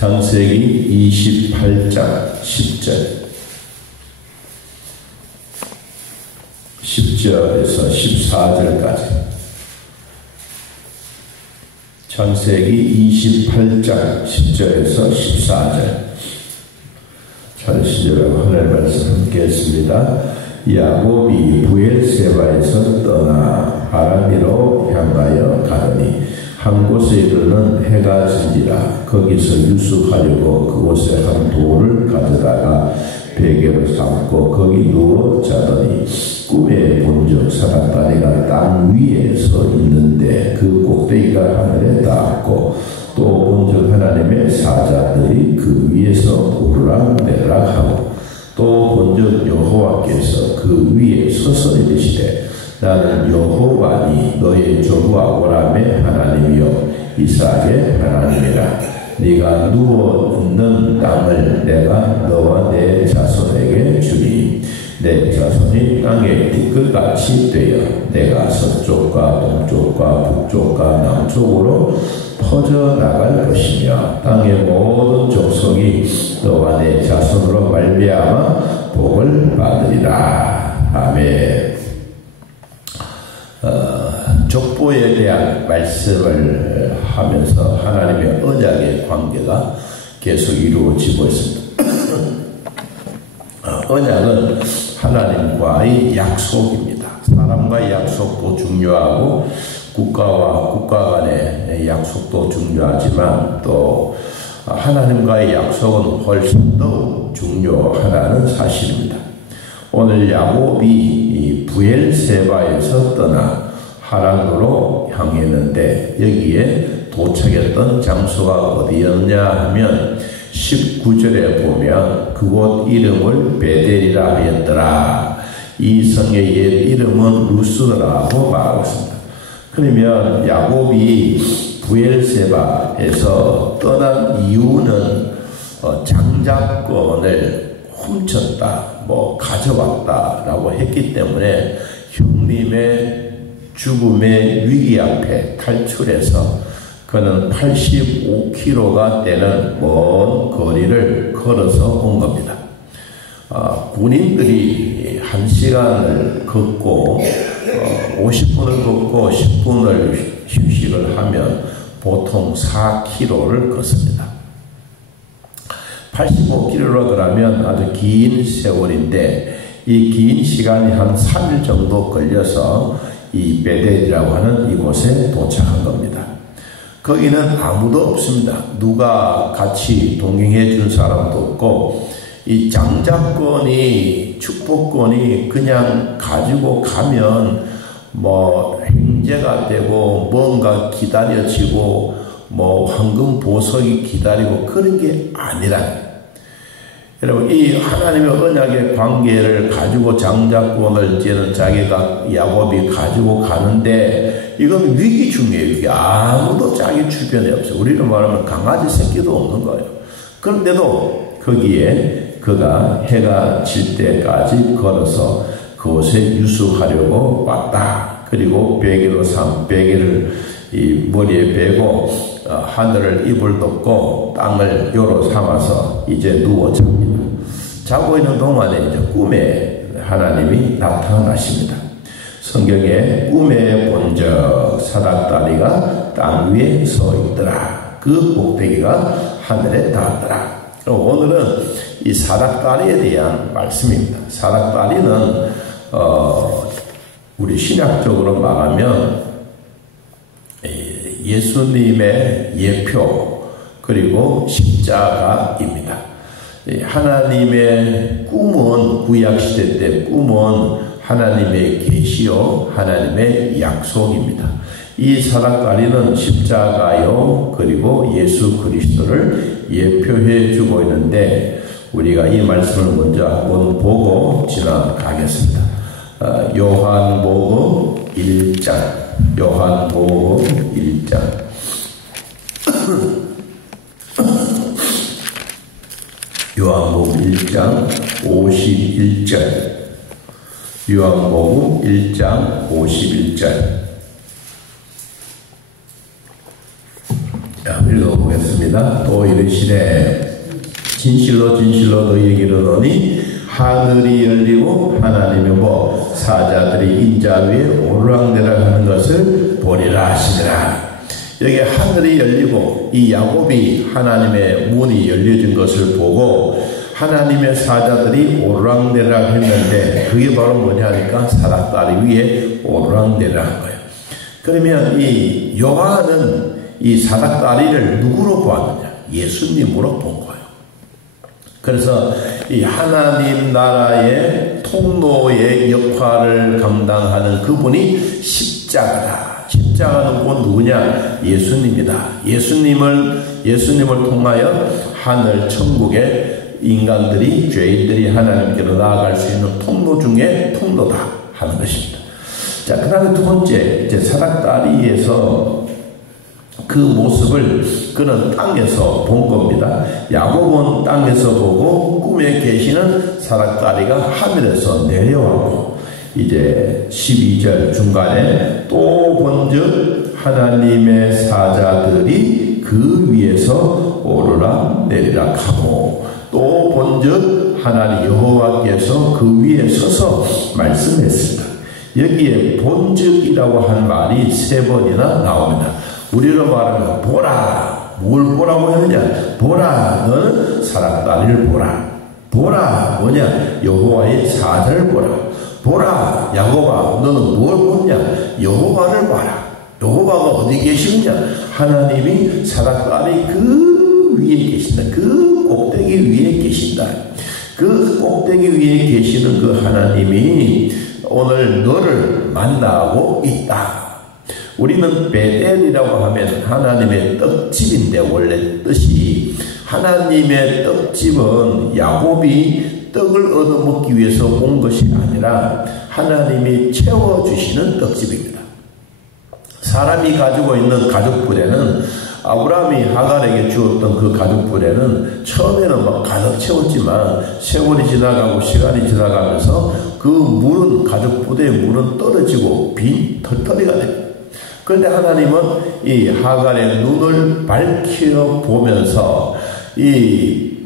창세기 28장 10절에서 14절까지. 창세기 28장 10절에서 14절. 잘 시절하고 하나님의 말씀 함께 했습니다. 야곱이 브엘세바에서 떠나 하란으로 향하여 가더니 한 곳에 이르는 해가 진지라. 거기서 유숙하려고 그곳에 한 돌을 가져다가 베개로 삼고 거기 누워 자더니 꿈에 본적 사람다리가 땅 위에 서 있는데 그 꼭대기가 하늘에 닿았고 또 본적 하나님의 사자들이 그 위에서 오르락 내리락 하고 또 본적 여호와께서 그 위에 서서 이르시되 나는 여호와니 너의 주 아브라함의 하나님이요 이삭의 하나님이라. 네가 누워 있는 땅을 내가 너와 내 자손에게 주니 내 자손이 땅의 뒤끝같이 되어 내가 서쪽과 동쪽과 북쪽과 남쪽으로 퍼져나갈 것이며 땅의 모든 족속이 너와 내 자손으로 말미암아 복을 받으리라. 아멘. 족보에 대한 말씀을 하면서 하나님의 언약의 관계가 계속 이루어지고 있습니다. 언약은 하나님과의 약속입니다. 사람과의 약속도 중요하고 국가와 국가 간의 약속도 중요하지만 또 하나님과의 약속은 훨씬 더 중요하다는 사실입니다. 오늘 야곱이 브엘세바에서 떠나 하란으로 향했는데 여기에 도착했던 장소가 어디였냐 하면 19절에 보면 그곳 이름을 베델이라 하였더라. 이 성의 옛 이름은 루스라고 말하고 있습니다. 그러면 야곱이 브엘세바에서 떠난 이유는 장자권을 훔쳤다, 가져왔다라고 했기 때문에 형님의 죽음의 위기 앞에 탈출해서 그는 85km가 되는 먼 거리를 걸어서 온 겁니다. 군인들이 1시간을 걷고 50분을 걷고 10분을 휴식을 하면 보통 4km를 걷습니다. 85km로 그러면 아주 긴 세월인데 이 긴 시간이 한 3일 정도 걸려서 이 베델이라고 하는 이곳에 도착한 겁니다. 거기는 아무도 없습니다. 누가 같이 동행해 준 사람도 없고 이 장자권이 축복권이 그냥 가지고 가면 횡재가 되고 뭔가 기다려지고 황금 보석이 기다리고 그런 게 아니라 여러분 이 하나님의 언약의 관계를 가지고 장자권을 이제는 자기가 야곱이 가지고 가는데 이건 위기 중이에요. 위기. 아무도 자기 주변에 없어요. 우리로 말하면 강아지 새끼도 없는 거예요. 그런데도 거기에 그가 해가 질 때까지 걸어서 그곳에 유숙하려고 왔다. 그리고 베개를 이 머리에 베고 하늘을 이불 덮고 땅을 요로 삼아서 이제 누워 잡니다. 자고 있는 동안에 이제 꿈에 하나님이 나타나십니다. 성경에 꿈에 본적 사닥다리가 땅 위에 서 있더라. 그 꼭대기가 하늘에 닿았더라. 오늘은 이 사닥다리에 대한 말씀입니다. 사닥다리는 우리 신약적으로 말하면 예수님의 예표 그리고 십자가입니다. 하나님의 꿈은 구약시대 때 꿈은 하나님의 계시요 하나님의 약속입니다. 이 사닥다리는 십자가요 그리고 예수 그리스도를 예표해 주고 있는데 우리가 이 말씀을 먼저 한번 보고 지나가겠습니다. 요한복음 1장 요한복음 1장 요한복음 1장 51절 요한복음 1장 51절 읽어보겠습니다. 또 이르시되 진실로 진실로 너희에게 이르노니 하늘이 열리고 하나님의 사자들이 인자 위에 오르락내락하는 것을 보리라 하시니라. 여기 하늘이 열리고 이 야곱이 하나님의 문이 열려진 것을 보고 하나님의 사자들이 오르락내락 했는데 그게 바로 뭐냐 하니까 사닥다리 위에 오르락내락한 거예요. 그러면 이 요한은 이 사닥다리를 누구로 보았느냐? 예수님으로 본 거예요. 그래서 이 하나님 나라의 통로의 역할을 감당하는 그분이 십자가다. 십자가는 곧 누구냐? 예수님이다. 예수님을 통하여 하늘 천국의 인간들이 죄인들이 하나님께로 나아갈 수 있는 통로 중에 통로다 하는 것입니다. 자, 그 다음에 두 번째, 이제 사닥다리에서 그 모습을 그는 땅에서 본 겁니다. 야곱은 땅에서 보고 꿈에 계시는 사닥다리가 하늘에서 내려왔고, 이제 12절 중간에 또 본즉 하나님의 사자들이 그 위에서 오르락 내리락 하고, 또 본즉 하나님 여호와께서 그 위에 서서 말씀했습니다. 여기에 본즉이라고 한 말이 3번이나 나옵니다. 우리로 말하면 보라. 뭘 보라고 했느냐? 보라, 너는 사닥다리를 보라. 보라, 뭐냐? 여호와의 사자를 보라. 보라, 야곱아, 너는 뭘 보냐? 여호와를 봐라. 여호와가 어디 계시느냐? 하나님이 사닥다리 그 위에 계신다. 그 꼭대기 위에 계신다. 그 꼭대기 위에 계시는 그 하나님이 오늘 너를 만나고 있다. 우리는 베델이라고 하면 하나님의 떡집인데, 원래 뜻이 하나님의 떡집은 야곱이 떡을 얻어먹기 위해서 온 것이 아니라 하나님이 채워주시는 떡집입니다. 사람이 가지고 있는 가족 부대는, 아브라함이 하갈에게 주었던 그 가족 부대는 처음에는 막 가득 채웠지만 세월이 지나가고 시간이 지나가면서 그 물은, 가족 부대의 물은 떨어지고 빈 털터리가 됩니다. 그런데 하나님은 이 하갈의 눈을 밝혀 보면서 이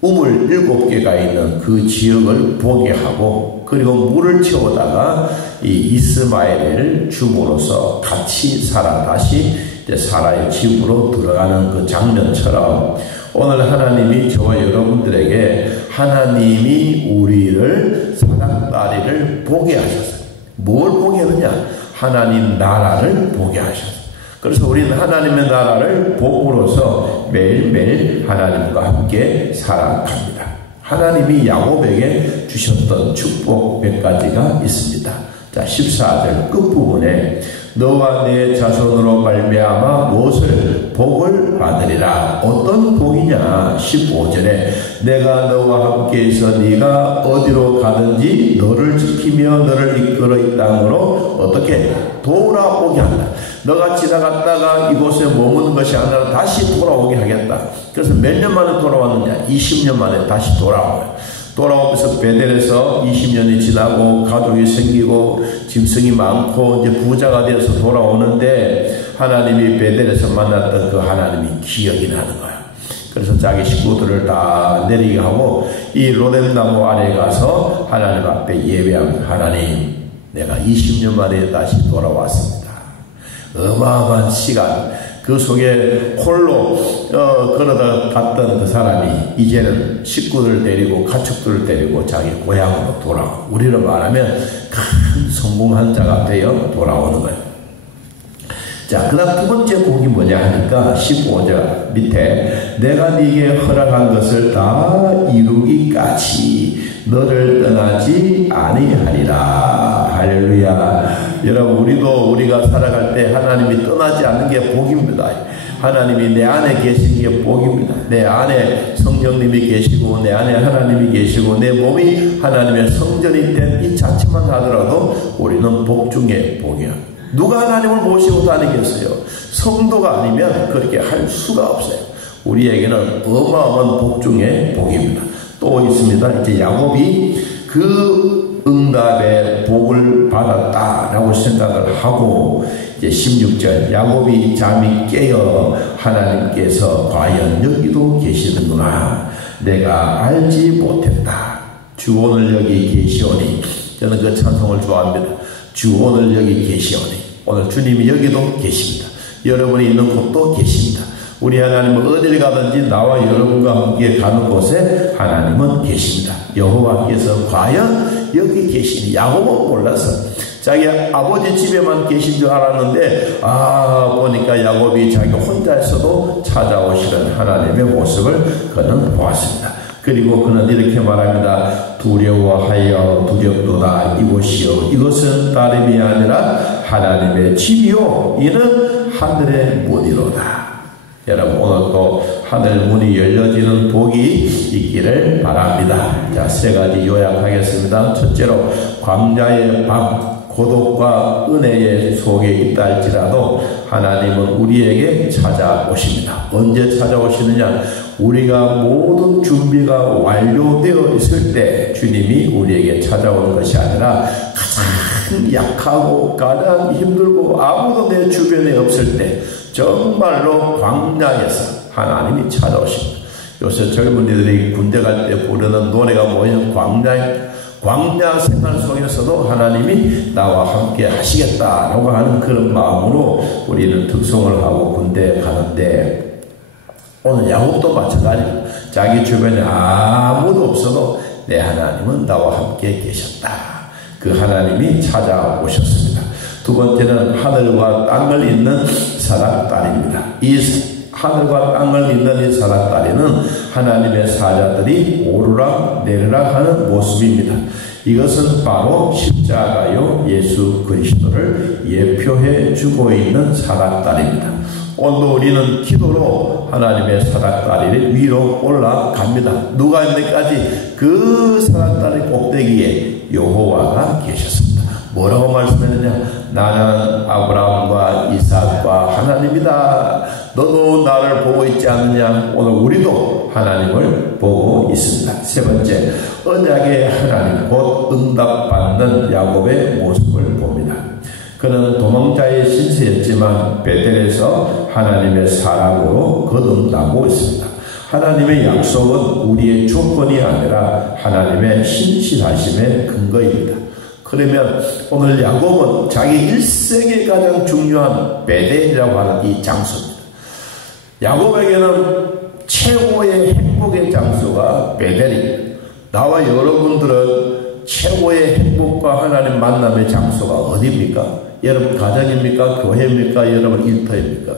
우물 7개가 있는 그 지역을 보게 하고, 그리고 물을 채우다가 이 이스마엘을 줌으로써 같이 살아 다시 이제 사라의 집으로 들어가는 그 장면처럼, 오늘 하나님이 저와 여러분들에게 하나님이 우리를 사닥다리를 보게 하셨어요. 뭘 보게 하느냐? 하나님 나라를 보게 하셨어요. 그래서 우리는 하나님의 나라를 복으로서 매일매일 하나님과 함께 살아갑니다. 하나님이 야곱에게 주셨던 축복 몇 가지가 있습니다. 자, 14절 끝부분에 너와 내 자손으로 말미암아 무엇을 복을 받으리라. 어떤 복이냐? 15절에 내가 너와 함께해서 네가 어디로 가든지 너를 지키며 너를 이끌어 이 땅으로 어떻게 돌아오게 한다. 너가 지나갔다가 이곳에 머무는 것이 아니라 다시 돌아오게 하겠다. 그래서 몇 년 만에 돌아왔느냐? 20년 만에 다시 돌아와요. 돌아오면서 베델에서 20년이 지나고 가족이 생기고 짐승이 많고 이제 부자가 되어서 돌아오는데, 하나님이 베델에서 만났던 그 하나님이 기억이 나는 거야. 그래서 자기 식구들을 다 내리게 하고 이 로뎀나무 아래에 가서 하나님 앞에 예배하면, 하나님, 내가 20년 만에 다시 돌아왔습니다. 어마어마한 시간, 그 속에 홀로 걸어다 갔던 그 사람이 이제는 식구들을 데리고 가축들을 데리고 자기 고향으로 돌아와. 우리로 말하면 큰 성공한 자가 되어 돌아오는 거예요. 자, 그 다음 두 번째 복이 뭐냐 하니까 15절 밑에 내가 네게 허락한 것을 다 이루기까지 너를 떠나지 아니하리라. 할렐루야. 여러분, 우리가 살아갈 때 하나님이 떠나지 않는 게 복입니다. 하나님이 내 안에 계신 게 복입니다. 내 안에 성령님이 계시고 내 안에 하나님이 계시고 내 몸이 하나님의 성전이 된 이 자체만 하더라도 우리는 복 중에 복이야. 누가 하나님을 모시고 다니겠어요? 성도가 아니면 그렇게 할 수가 없어요. 우리에게는 어마어마한 복 중에 복입니다. 또 있습니다. 이제 야곱이 그 응답의 복을 받았다라고 생각을 하고, 이제 16절 야곱이 잠이 깨어 하나님께서 과연 여기도 계시는구나 내가 알지 못했다. 주 오늘 여기 계시오니 저는 그 찬송을 좋아합니다. 주 오늘 여기 계시오니 오늘 주님이 여기도 계십니다. 여러분이 있는 곳도 계십니다. 우리 하나님은 어딜 가든지 나와 여러분과 함께 가는 곳에 하나님은 계십니다. 여호와께서 과연 여기 계시니 야곱은 몰라서 자기 아버지 집에만 계신 줄 알았는데 보니까 야곱이 자기 혼자서도 찾아오시는 하나님의 모습을 그는 보았습니다. 그리고 그는 이렇게 말합니다. 두려워하여 두렵도다 이곳이요 이것은 다름이 아니라 하나님의 집이요 이는 하늘의 문이로다. 여러분 오늘 또 하늘 문이 열려지는 복이 있기를 바랍니다. 자, 세 가지 요약하겠습니다. 첫째로 광야의 밤 고독과 은혜의 속에 있다 할지라도 하나님은 우리에게 찾아오십니다. 언제 찾아오시느냐? 우리가 모든 준비가 완료되어 있을 때 주님이 우리에게 찾아오는 것이 아니라 가장 약하고 가장 힘들고 아무도 내 주변에 없을 때 정말로 광야에서 하나님이 찾아오십니다. 요새 젊은이들이 군대 갈 때 부르는 노래가 뭐예요? 광야 생활 속에서도 하나님이 나와 함께 하시겠다라고 하는 그런 마음으로 우리는 특송을 하고 군대에 가는데 오늘 야곱도 마찬가지입니다. 자기 주변에 아무도 없어도 내 하나님은 나와 함께 계셨다. 그 하나님이 찾아오셨습니다. 두 번째는 하늘과 땅을 잇는 사랑딸입니다. 이 하늘과 땅을 잇는 이 사랑딸에는 하나님의 사자들이 오르락 내리락 하는 모습입니다. 이것은 바로 십자가요 예수 그리스도를 예표해 주고 있는 사랑딸입니다. 오늘 우리는 기도로 하나님의 사랑딸이 위로 올라갑니다. 누가 있는데까지 그 사랑딸의 꼭대기에 여호와가 계셨습니다. 뭐라고 말씀했느냐? 나는 아브라함과 이삭과 하나님이다. 너도 나를 보고 있지 않느냐? 오늘 우리도 하나님을 보고 있습니다. 세 번째, 언약의 하나님 곧 응답받는 야곱의 모습을 봅니다. 그는 도망자의 신세였지만 베델에서 하나님의 사랑으로 거듭나고 있습니다. 하나님의 약속은 우리의 조건이 아니라 하나님의 신실하심의 근거입니다. 그러면 오늘 야곱은 자기 일생에 가장 중요한 베델이라고 하는 이 장소입니다. 야곱에게는 최고의 행복의 장소가 베델입니다. 나와 여러분들은 최고의 행복과 하나님 만남의 장소가 어디입니까? 여러분 가정입니까? 교회입니까? 여러분 일터입니까?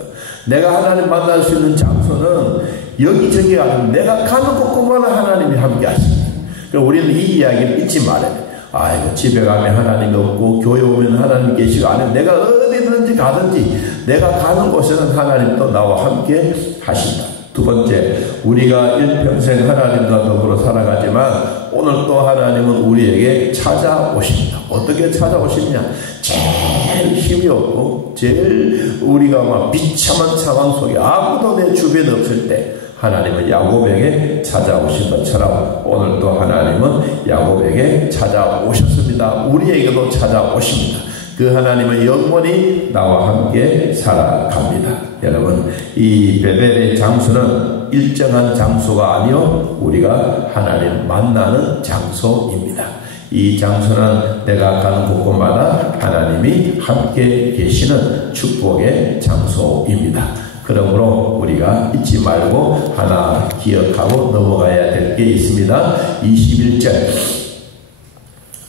내가 하나님 만날 수 있는 장소는 여기저기 아니고 내가 가는 곳곳마다 하나님이 함께 하십니다. 그럼 우리는 이 이야기를 잊지 말아야 돼요. 아이고 집에 가면 하나님이 없고 교회 오면 하나님 계시고 아니면 내가 어디든지 가든지 내가 가는 곳에는 하나님도 나와 함께 하신다. 두 번째, 우리가 일평생 하나님과 더불어 살아가지만 오늘 또 하나님은 우리에게 찾아오십니다. 어떻게 찾아오시냐? 제일 힘이 없고 제일 우리가 막 비참한 상황 속에 아무도 내 주변에 없을 때 하나님은 야곱에게 찾아오신 것처럼 오늘 또 하나님은 야곱에게 찾아오셨습니다. 우리에게도 찾아오십니다. 그 하나님은 영원히 나와 함께 살아갑니다. 여러분, 이 베델의 장소는 일정한 장소가 아니요 우리가 하나님 만나는 장소입니다. 이 장소는 내가 가는 곳곳마다 하나님이 함께 계시는 축복의 장소입니다. 그러므로 우리가 잊지 말고 하나 기억하고 넘어가야 될 게 있습니다. 21절,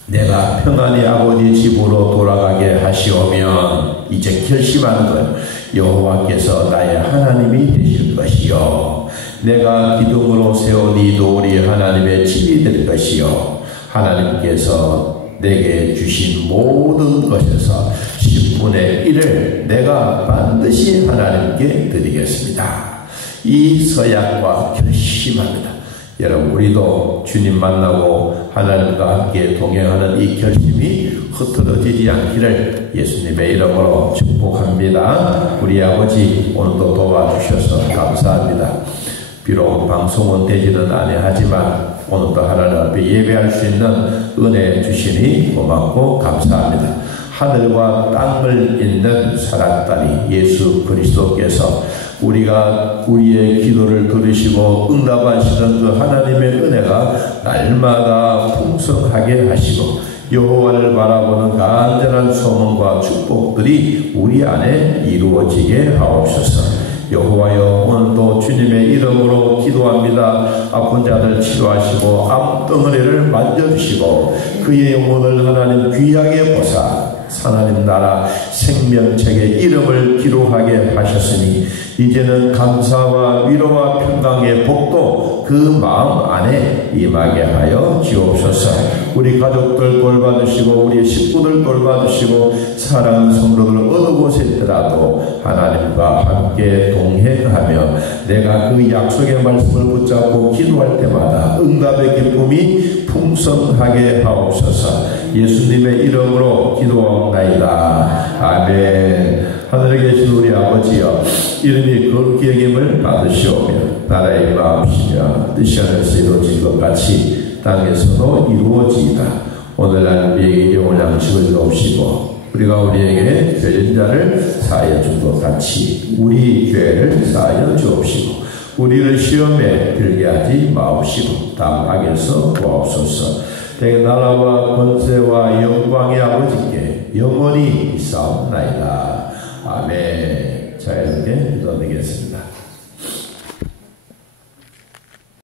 내가 평안히 아버지 집으로 돌아가게 하시오면 이제 결심하는 것, 여호와께서 나의 하나님이 되실 것이요 내가 기둥으로 세운 이 돌이 하나님의 집이 될 것이요 하나님께서 내게 주신 모든 것에서 10분의 1을 내가 반드시 하나님께 드리겠습니다. 이 서약과 결심합니다. 여러분, 우리도 주님 만나고 하나님과 함께 동행하는 이 결심이 흐트러지지 않기를 예수님의 이름으로 축복합니다. 우리 아버지, 오늘도 도와주셔서 감사합니다. 비록 방송은 되지는 아니하지만 오늘도 하나님 앞에 예배할 수 있는 은혜 주시니 고맙고 감사합니다. 하늘과 땅을 잇는 사랑딸이 예수 그리스도께서 우리가 우리의 기도를 들으시고 응답하시는 그 하나님의 은혜가 날마다 풍성하게 하시고 여호와를 바라보는 간절한 소망과 축복들이 우리 안에 이루어지게 하옵소서. 여호와여, 오늘도 주님의 이름으로 기도합니다. 아픈 자들 치료하시고 암덩어리를 만져주시고 그의 영혼을 하나님 귀하게 보사 하나님 나라 생명책에 이름을 기록하게 하셨으니 이제는 감사와 위로와 평강의 복도 그 마음 안에 임하게 하여 주옵소서. 우리 가족들 돌봐주시고 우리 식구들 돌봐주시고 사랑하는 성도들 어느 곳에 있더라도 하나님과 함께 동행하며 내가 그 약속의 말씀을 붙잡고 기도할 때마다 응답의 기쁨이 풍성하게 하옵소서. 예수님의 이름으로 기도하옵나이다. 아멘. 하늘에 계신 우리 아버지여, 이름이 거룩히 여김을 받으시오며 나라의 마음이시며 뜻이 하늘에서 이루어진 것 같이 땅에서도 이루어지이다. 오늘날 우리에게 영원한 양식을 주옵시고 우리가 우리에게 죄진 자를 사하여 준 것 같이 우리 죄를 사하여 주옵시고 우리를 시험에 들게 하지 마옵시고 다음 악에서 구하옵소서. 내 나라와 권세와 영광의 아버지께 영원히 있사옵나이다. 아멘. 자, 이렇게 기도드리겠습니다.